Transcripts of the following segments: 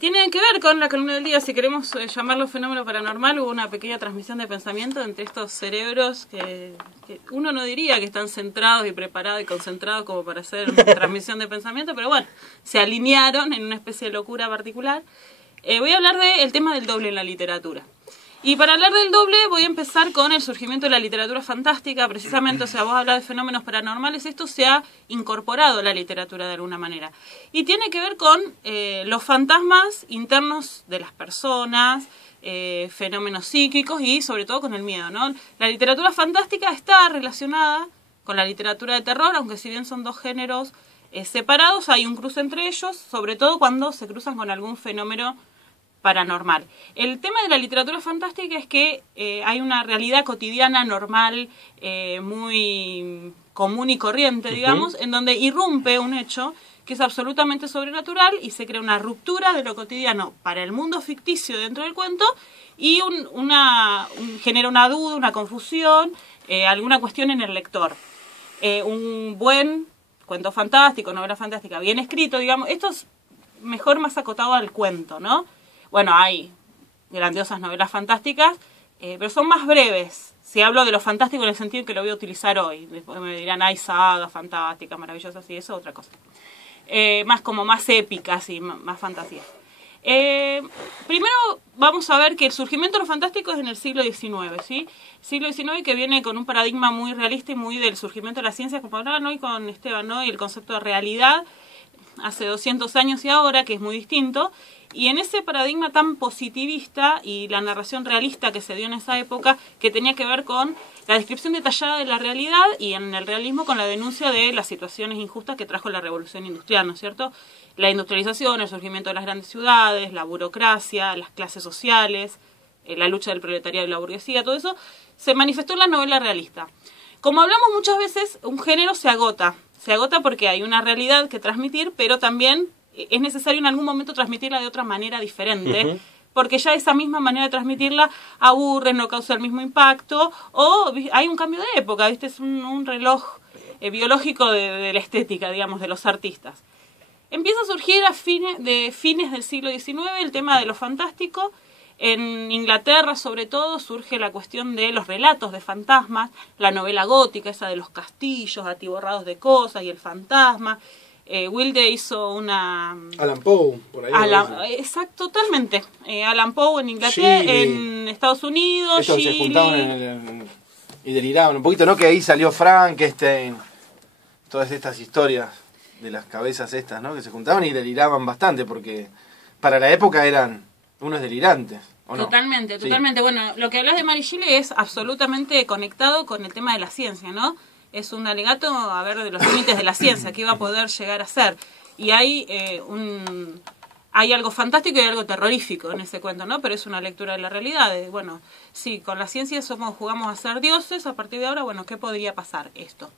Tiene que ver con la columna del día, si queremos llamarlo fenómeno paranormal. Hubo una pequeña transmisión de pensamiento entre estos cerebros que uno no diría que están centrados y preparados y concentrados como para hacer una transmisión de pensamiento, pero bueno, se alinearon en una especie de locura particular. Voy a hablar del tema del doble en la literatura. Y para hablar del doble voy a empezar con el surgimiento de la literatura fantástica, precisamente, o sea, vos hablas de fenómenos paranormales, esto se ha incorporado a la literatura de alguna manera. Y tiene que ver con los fantasmas internos de las personas, fenómenos psíquicos y sobre todo con el miedo, ¿no? La literatura fantástica está relacionada con la literatura de terror, aunque si bien son dos géneros separados, hay un cruce entre ellos, sobre todo cuando se cruzan con algún fenómeno paranormal. El tema de la literatura fantástica es que hay una realidad cotidiana, normal, muy común y corriente, digamos, en donde irrumpe un hecho que es absolutamente sobrenatural y se crea una ruptura de lo cotidiano para el mundo ficticio dentro del cuento y genera una duda, una confusión, alguna cuestión en el lector. Un buen cuento fantástico, novela fantástica, bien escrito, digamos, esto es mejor más acotado al cuento, ¿no? Bueno, hay grandiosas novelas fantásticas, pero son más breves. Si hablo de lo fantástico en el sentido en que lo voy a utilizar hoy. Después me dirán, hay sagas fantásticas, maravillosas, y eso es otra cosa. Más épicas y más fantasías. Primero vamos a ver que el surgimiento de lo fantástico es en el siglo XIX, ¿sí? Siglo XIX que viene con un paradigma muy realista y muy del surgimiento de la ciencia, como hablaban hoy con Esteban, ¿no? Y el concepto de realidad, hace 200 años y ahora, que es muy distinto. Y en ese paradigma tan positivista y la narración realista que se dio en esa época, que tenía que ver con la descripción detallada de la realidad y en el realismo con la denuncia de las situaciones injustas que trajo la revolución industrial, ¿no es cierto? La industrialización, el surgimiento de las grandes ciudades, la burocracia, las clases sociales, la lucha del proletariado y la burguesía, todo eso se manifestó en la novela realista. Como hablamos muchas veces, un género se agota porque hay una realidad que transmitir, pero también es necesario en algún momento transmitirla de otra manera diferente, porque ya esa misma manera de transmitirla aburre, no causa el mismo impacto, o hay un cambio de época, ¿viste? Es un reloj biológico de la estética, digamos, de los artistas. Empieza a surgir a fines del siglo XIX el tema de lo fantástico. En Inglaterra, sobre todo, surge la cuestión de los relatos de fantasmas, la novela gótica, esa de los castillos atiborrados de cosas y el fantasma. Wilde hizo una... Alan Poe, por ahí. Exacto, totalmente. Alan Poe en Inglaterra, Chile, en Estados Unidos, estos Chile. Se juntaban y deliraban un poquito, ¿no? Que ahí salió Frankenstein, todas estas historias de las cabezas estas, ¿no? Que se juntaban y deliraban bastante, porque para la época eran unos delirantes. ¿O no? Totalmente. Sí. Bueno, lo que hablas de Mary Shelley es absolutamente conectado con el tema de la ciencia, ¿no? Es un alegato a ver de los límites de la ciencia, qué va a poder llegar a ser. Y hay algo fantástico y algo terrorífico en ese cuento, ¿no? Pero es una lectura de la realidad. Bueno, sí, con la ciencia jugamos a ser dioses, a partir de ahora, bueno, ¿qué podría pasar? Esto.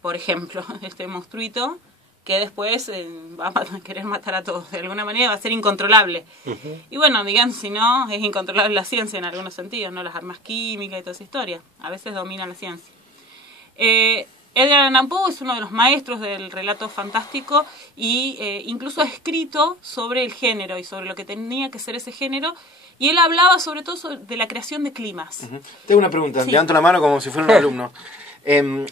Por ejemplo, este monstruito que después va a querer matar a todos. De alguna manera va a ser incontrolable. Y bueno, digan, si no, es incontrolable la ciencia en algunos sentidos, ¿no? Las armas químicas y toda esa historia. A veces domina la ciencia. Edgar Allan Poe es uno de los maestros del relato fantástico y incluso ha escrito sobre el género y sobre lo que tenía que ser ese género, y él hablaba sobre todo de la creación de climas. Tengo una pregunta, sí. Levanto la mano como si fuera un alumno.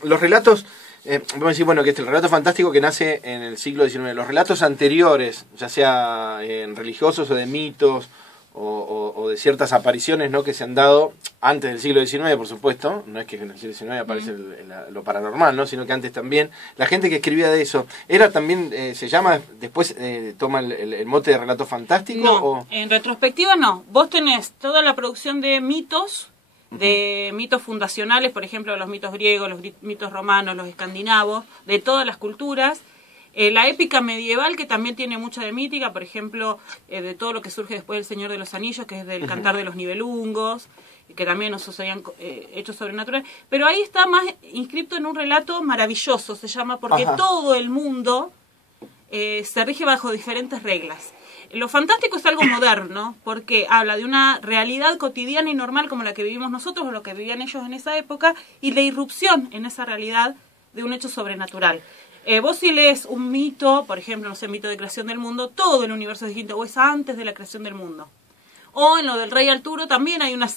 Los relatos, vamos a decir, bueno, que el relato fantástico que nace en el siglo XIX, los relatos anteriores, ya sea religiosos o de mitos, o de ciertas apariciones, ¿no? Que se han dado antes del siglo XIX, por supuesto. No es que en el siglo XIX aparece lo paranormal, ¿no? Sino que antes también. La gente que escribía de eso, ¿era también, se llama, después toma el mote de relato fantástico? No, o... en retrospectiva no. Vos tenés toda la producción de mitos, de mitos fundacionales, por ejemplo, los mitos griegos, los mitos romanos, los escandinavos, de todas las culturas. La épica medieval, que también tiene mucha de mítica, por ejemplo, de todo lo que surge después del Señor de los Anillos, que es del Cantar de los Nibelungos, que también nos sucedían hechos sobrenaturales. Pero ahí está más inscripto en un relato maravilloso, se llama, porque todo el mundo se rige bajo diferentes reglas. Lo fantástico es algo moderno, porque habla de una realidad cotidiana y normal como la que vivimos nosotros o lo que vivían ellos en esa época, y la irrupción en esa realidad de un hecho sobrenatural. Vos si lees un mito, por ejemplo, no sé, mito de creación del mundo, todo el universo es distinto, o es antes de la creación del mundo. O en lo del Rey Arturo también hay un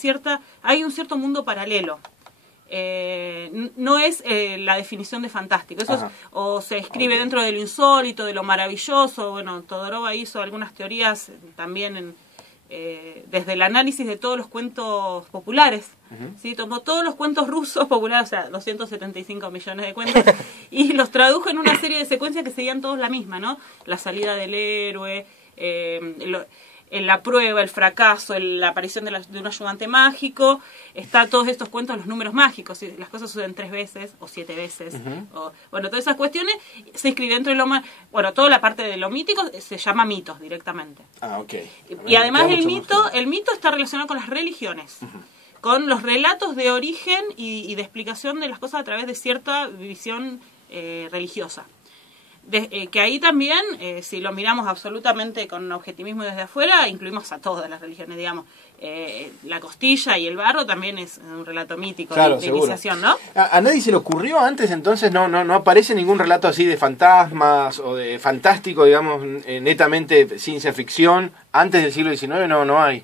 cierto mundo paralelo. No es la definición de fantástico. Eso es, o se escribe dentro de lo insólito, de lo maravilloso. Bueno, Todorova hizo algunas teorías también desde el análisis de todos los cuentos populares. ¿Sí? Tomó todos los cuentos rusos populares, o sea, 275 millones de cuentos, y los tradujo en una serie de secuencias que seguían todos la misma, ¿no? La salida del héroe, la prueba, el fracaso, la aparición de un ayudante mágico. Está todos estos cuentos, los números mágicos, ¿sí? Las cosas suceden 3 veces o 7 veces. Bueno, todas esas cuestiones se escribe dentro de bueno, toda la parte de lo mítico se llama mitos directamente. Ok. Y además el mito está relacionado con las religiones. Con los relatos de origen y de explicación de las cosas a través de cierta visión religiosa. Que ahí también, si lo miramos absolutamente con objetivismo desde afuera, incluimos a todas las religiones, digamos. La costilla y el barro también es un relato mítico, claro, de iniciación, ¿no? ¿A nadie se le ocurrió antes entonces? No aparece ningún relato así de fantasmas o de fantástico, digamos, netamente ciencia ficción, antes del siglo XIX, no hay.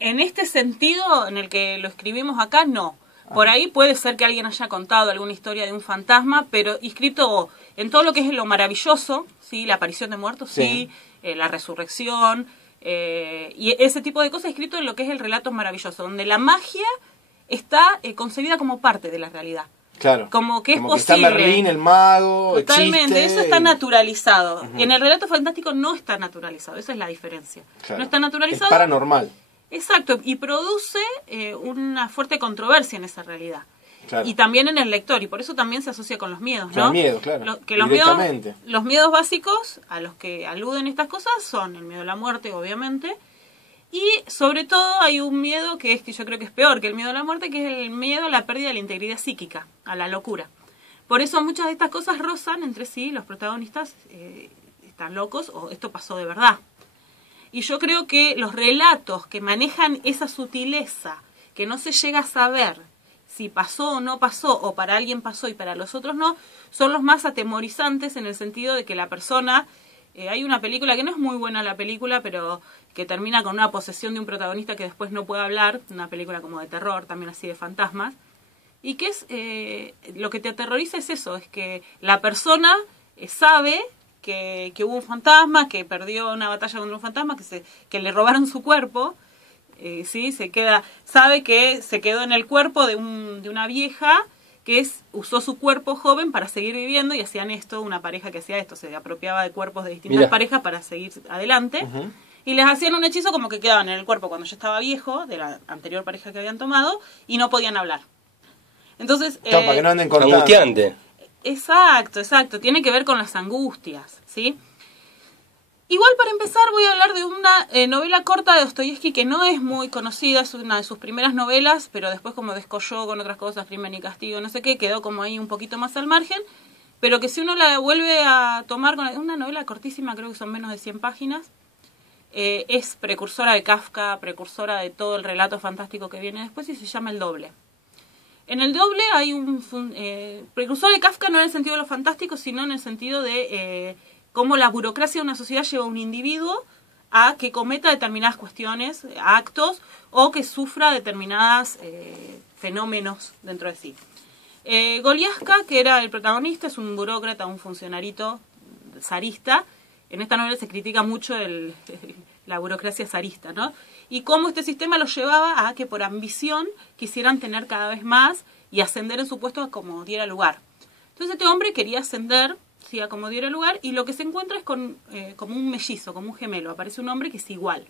En este sentido, en el que lo escribimos acá, no. Por ahí puede ser que alguien haya contado alguna historia de un fantasma, pero inscrito en todo lo que es lo maravilloso, ¿sí? La aparición de muertos, sí, la resurrección, y ese tipo de cosas escrito en lo que es el relato maravilloso, donde la magia está concebida como parte de la realidad. Claro. Como que es como posible. Que está Merlín, el mago, totalmente, existe, eso está naturalizado. Y en el relato fantástico no está naturalizado, esa es la diferencia. Claro. No está naturalizado. Es paranormal. Exacto, y produce una fuerte controversia en esa realidad. Claro. Y también en el lector, y por eso también se asocia con los miedos, ¿no? Con miedo, claro. Los miedos básicos a los que aluden estas cosas son el miedo a la muerte, obviamente, y sobre todo hay un miedo que yo creo que es peor que el miedo a la muerte, que es el miedo a la pérdida de la integridad psíquica, a la locura. Por eso muchas de estas cosas rozan entre sí, los protagonistas están locos o esto pasó de verdad. Y yo creo que los relatos que manejan esa sutileza, que no se llega a saber si pasó o no pasó, o para alguien pasó y para los otros no, son los más atemorizantes en el sentido de que la persona... hay una película que no es muy buena la película, pero que termina con una posesión de un protagonista que después no puede hablar, una película como de terror, también así de fantasmas, y que es lo que te aterroriza es eso, es que la persona sabe... Que hubo un fantasma, que perdió una batalla contra un fantasma, que le robaron su cuerpo, ¿sí? Sabe que se quedó en el cuerpo de una vieja que usó su cuerpo joven para seguir viviendo, y hacían esto, una pareja que hacía esto, se apropiaba de cuerpos de distintas parejas para seguir adelante, y les hacían un hechizo como que quedaban en el cuerpo cuando ya estaba viejo, de la anterior pareja que habían tomado, y no podían hablar. Entonces... para que no anden cortando. Angustiante. Exacto. Tiene que ver con las angustias, ¿sí? Igual para empezar voy a hablar de una novela corta de Dostoyevsky que no es muy conocida, es una de sus primeras novelas, pero después como descolló con otras cosas, Crimen y Castigo, no sé qué, quedó como ahí un poquito más al margen, pero que si uno la vuelve a tomar, es una novela cortísima, creo que son menos de 100 páginas, es precursora de Kafka, precursora de todo el relato fantástico que viene después y se llama El Doble. En El Doble hay un precursor de Kafka, no en el sentido de lo fantástico, sino en el sentido de cómo la burocracia de una sociedad lleva a un individuo a que cometa determinadas cuestiones, actos, o que sufra determinados fenómenos dentro de sí. Goliaska, que era el protagonista, es un burócrata, un funcionarito zarista. En esta novela se critica mucho la burocracia zarista, ¿no? Y cómo este sistema los llevaba a que por ambición quisieran tener cada vez más y ascender en su puesto como diera lugar. Entonces este hombre quería ascender, ¿sí?, a como diera lugar, y lo que se encuentra es como un mellizo, como un gemelo. Aparece un hombre que es igual.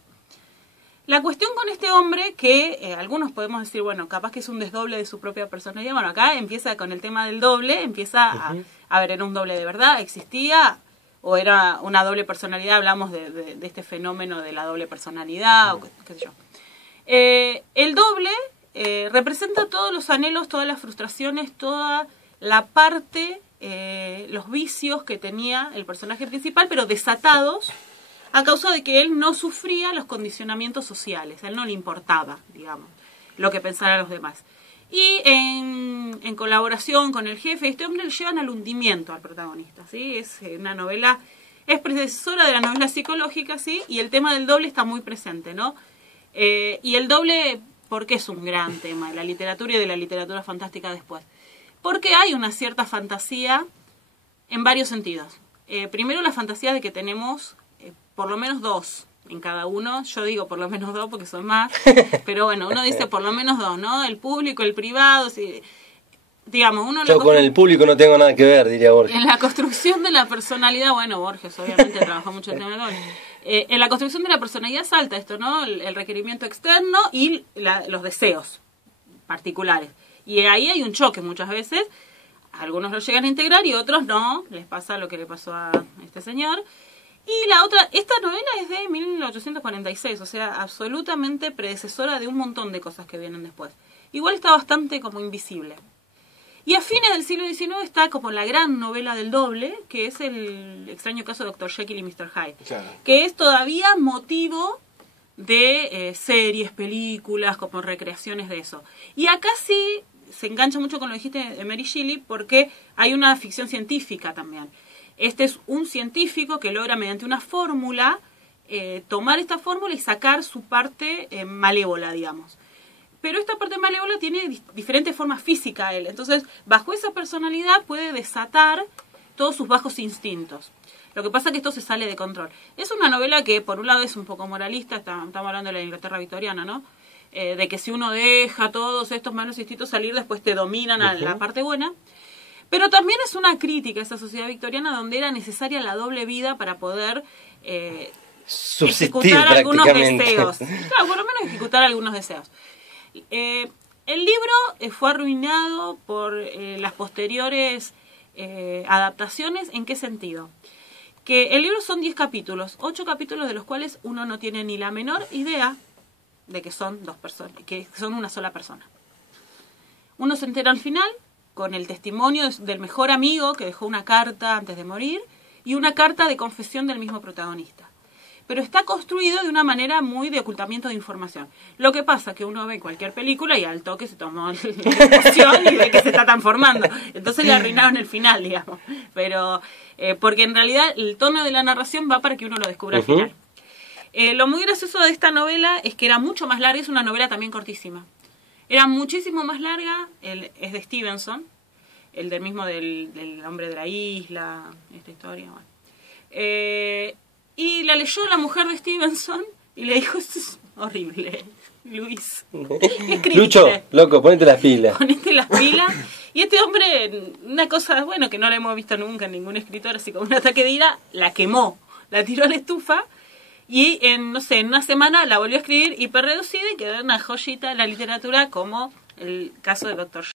La cuestión con este hombre, que algunos podemos decir, bueno, capaz que es un desdoble de su propia personalidad. Bueno, acá empieza con el tema del doble, empieza a ver, ¿era un doble de verdad? ¿Existía? ¿O era una doble personalidad? Hablamos de este fenómeno de la doble personalidad, o qué sé yo. El doble representa todos los anhelos, todas las frustraciones, toda la parte, los vicios que tenía el personaje principal, pero desatados a causa de que él no sufría los condicionamientos sociales. A él no le importaba, digamos, lo que pensaran los demás. Y en colaboración con el jefe, este hombre le llevan al hundimiento al protagonista, ¿sí? Es una novela, es predecesora de la novela psicológica, ¿sí? Y el tema del doble está muy presente, ¿no? Y el doble, ¿por qué es un gran tema de la literatura y de la literatura fantástica después? Porque hay una cierta fantasía en varios sentidos. Primero, la fantasía de que tenemos por lo menos dos en cada uno. Yo digo por lo menos dos porque son más, pero bueno, uno dice por lo menos dos, ¿no? El público, el privado, sí. Digamos, uno... Yo con el público no tengo nada que ver, diría Borges. En la construcción de la personalidad, bueno, Borges obviamente trabajó mucho el tema de doble. En la construcción de la personalidad salta esto, ¿no? El requerimiento externo y los deseos particulares. Y ahí hay un choque muchas veces. Algunos lo llegan a integrar y otros no. Les pasa lo que le pasó a este señor. Y la otra, esta novela es de 1846, o sea, absolutamente predecesora de un montón de cosas que vienen después. Igual está bastante como invisible. Y a fines del siglo XIX está como la gran novela del doble, que es el extraño caso de Dr. Jekyll y Mr. Hyde. Claro. Que es todavía motivo de series, películas, como recreaciones de eso. Y acá sí se engancha mucho con lo que dijiste de Mary Shelley, porque hay una ficción científica también. Este es un científico que logra mediante una fórmula tomar esta fórmula y sacar su parte malévola, digamos. Pero esta parte malévola tiene diferentes formas físicas él. Entonces, bajo esa personalidad puede desatar todos sus bajos instintos. Lo que pasa es que esto se sale de control. Es una novela que, por un lado, es un poco moralista. Estamos hablando de la Inglaterra victoriana, ¿no? De que si uno deja todos estos malos instintos salir, después te dominan a la parte buena. Pero también es una crítica a esa sociedad victoriana donde era necesaria la doble vida para poder ejecutar algunos deseos. Claro, por lo menos ejecutar algunos deseos. El libro fue arruinado por las posteriores adaptaciones. ¿En qué sentido? Que el libro son 10 capítulos, 8 capítulos de los cuales uno no tiene ni la menor idea de que son dos personas, que son una sola persona. Uno se entera al final con el testimonio del mejor amigo que dejó una carta antes de morir y una carta de confesión del mismo protagonista. Pero está construido de una manera muy de ocultamiento de información. Lo que pasa es que uno ve cualquier película y al toque se tomó la emoción y ve que se está transformando. Entonces le arruinaron el final, digamos. Pero porque en realidad el tono de la narración va para que uno lo descubra al final. Lo muy gracioso de esta novela es que era mucho más larga, es una novela también cortísima. Era muchísimo más larga, es de Stevenson, el del mismo del hombre de la isla, esta historia. Bueno. Y la leyó la mujer de Stevenson y le dijo, esto es horrible, Luis. Lucho, loco, ponete las pilas. Ponete las pilas. Y este hombre, una cosa, bueno, que no la hemos visto nunca en ningún escritor, así como un ataque de ira, la quemó, la tiró a la estufa. Y en una semana la volvió a escribir hiperreducida y quedó una joyita en la literatura como el caso de Dr.